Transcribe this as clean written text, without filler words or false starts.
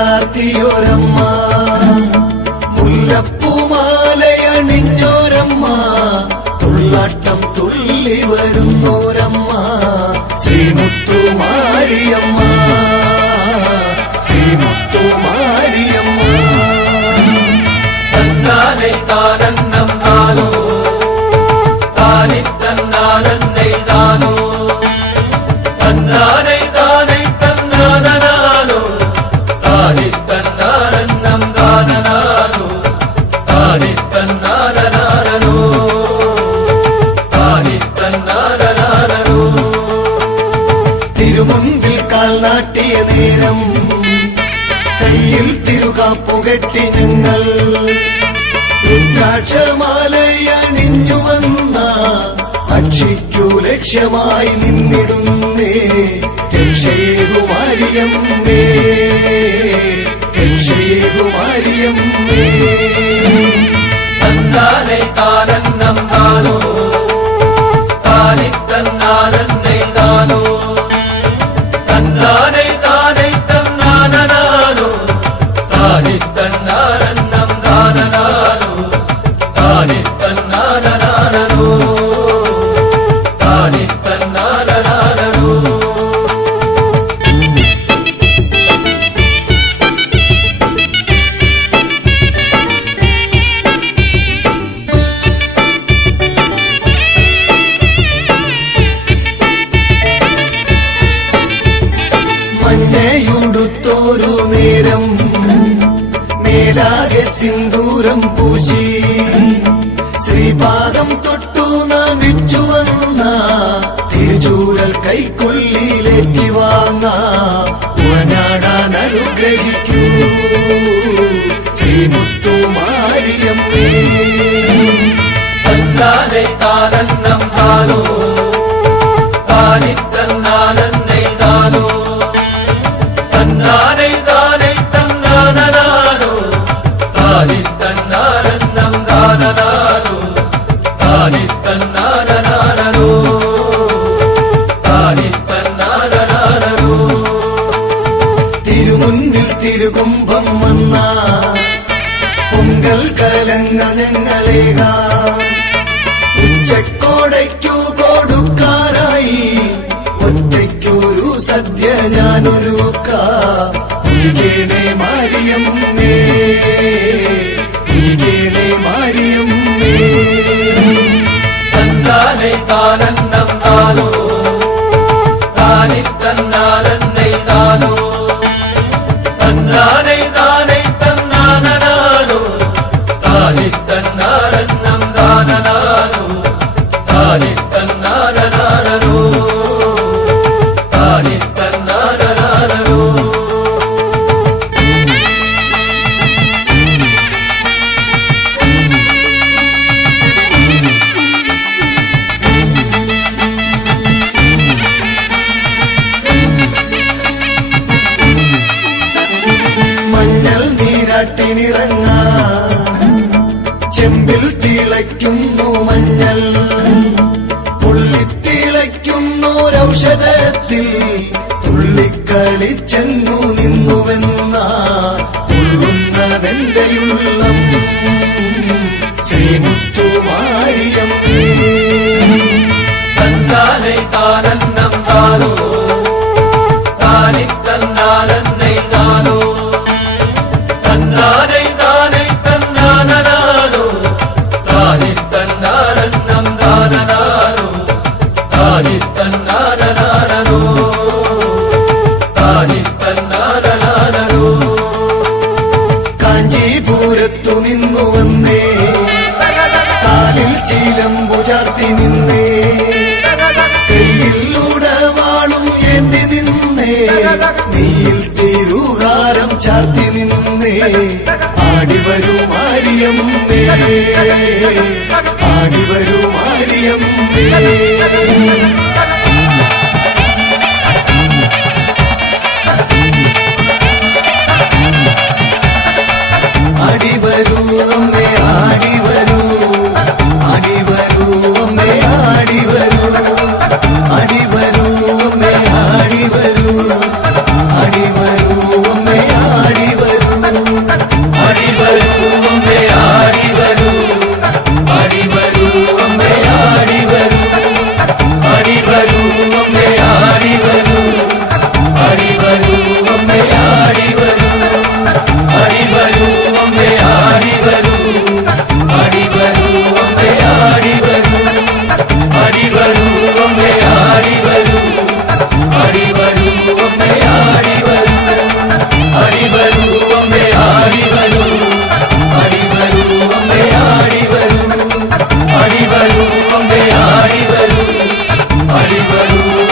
ചാർത്തിയോരമ്മ, മുല്ലപ്പൂമാലയണിഞ്ഞോരമ്മ, തുള്ളാട്ടം തുള്ളി വരുന്നോരമ്മ, ശ്രീമുത്തുമാരിയമ്മ, ശ്രീമുത്തുമാരിയമ്മ. തന്നാനെ താനന്നം താനോ, താനി തന്നാനന്നെ താനോ, തന്നാനെ താനെ തന്നാനോ, താനി തന്നാനന്നം താനോ, താനി തന്നാനോ, താനി തന്നാനോ. തിരുമുൻപിൽ കാൽ നാട്ടിയ നേരം കയ്യിൽ തിരുകാപ്പുകെട്ടി ഞങ്ങൾ, രുദ്രാക്ഷമാലയണിഞ്ഞു വന്ന അക്ഷിക്കു ലക്ഷ്യമായി നിന്നിടുന്നേ, രക്ഷയേകുമാരിയമ്മേ, രക്ഷയേകുമാരിയമ്മേ. തന്നാനെ താനന്നം താനോ, താനി തന്നാനന്നെ താനോ, തന്നാനെ താനെ തന്നാനോ, താനി തന്നാനന്നം താനോ, താനി തന്നാനോ, താനി തന്നാനോ. മഞ്ഞയുടുത്തോരു നേരം മേലാകെ സിന്ദൂരം പൂശി, ശ്രീപാദം തൊട്ടു നമിച്ചു വന്ന തിരുചൂരൽ കൈക്കൊള്ളിയിലേറ്റി വാങ്ങ, ഉറഞ്ഞാടാൻ അനുഗ്രഹിക്കൂ ശ്രീമുത്തുമാരിയമ്മേ. തന്നാനെ താനന്നം താനോ, താനി തന്നാനന്നെ താനോ, തന്നാനെ താനെ തന്നാനോ, താനി തന്നാനന്നം താനോ, താനി തന്നാനോ, താനി തന്നാനോ. തിരുമുന്നിൽ തിരുകുംഭം വന്ന പൊങ്കൽ കലങ്ങ ഞങ്ങളേക, ഉച്ചക്കോടയ്ക്കു കൊടുക്കാനായി ഒറ്റയ്ക്കൊരു സദ്യ ഞാനൊരുക്കാം, ഇരിക്കേണേ മാരിയമ്മേ, ഇരിക്കേണേ മാരിയമ്മേ. തന്നാനെ താനന്നം താനോ, താനി തന്നാനന്നെ താനോ, തന്നാനെ താനെ തന്നാനോ, താനി തന്നാനന്നം താനോ, താനി തന്നാനോ, താനി തന്നാനോ. മഞ്ഞൾ നീരാട്ടിനിറങ്ങ ചെമ്പിൽ തിളയ്ക്കുന്നു മഞ്ഞൾ, പൊള്ളിത്തിളയ്ക്കുന്നൊരൗഷധത്തിൽ തുള്ളിക്കളിച്ചെങ്ങു നിന്നുവെന്ന ഉള്ളുന്നതെന്റെയുള്ളം ശ്രീമുത്തുമാരിയമ്മേ. തന്നാനെ താനന്നം താനോ, താനി തന്നാനന്നെ താനോ, തന്നാനെ താനെ തന്നാനോ, താനി തന്നാനന്നം താനോ, താനി തന്നാനോ, താനി തന്നാനോ. കാഞ്ചീപുരത്തു നിന്നു വന്നേ, കാലിൽ ചീലമ്പു ചാർത്തി നിന്നേ, കയ്യിലൂടെ വാളും ഏന്തി നിന്നേ, നീയിൽ തിരുഹാരം ചാർത്തി നിന്നേ, ആടിവരൂ മാരിയമ്മേ, ആടിവരൂ മാരിയമ്മേ. ആടിവരൂ അമ്മേ, ആടിവരൂ, ആടിവരൂ അമ്മേ, ആടിവരൂ, ആടിവരൂ അമ്മേ, ആടിവരൂ, ആടിവരൂ അമ്മേ, ആടിവരൂ. വരൂ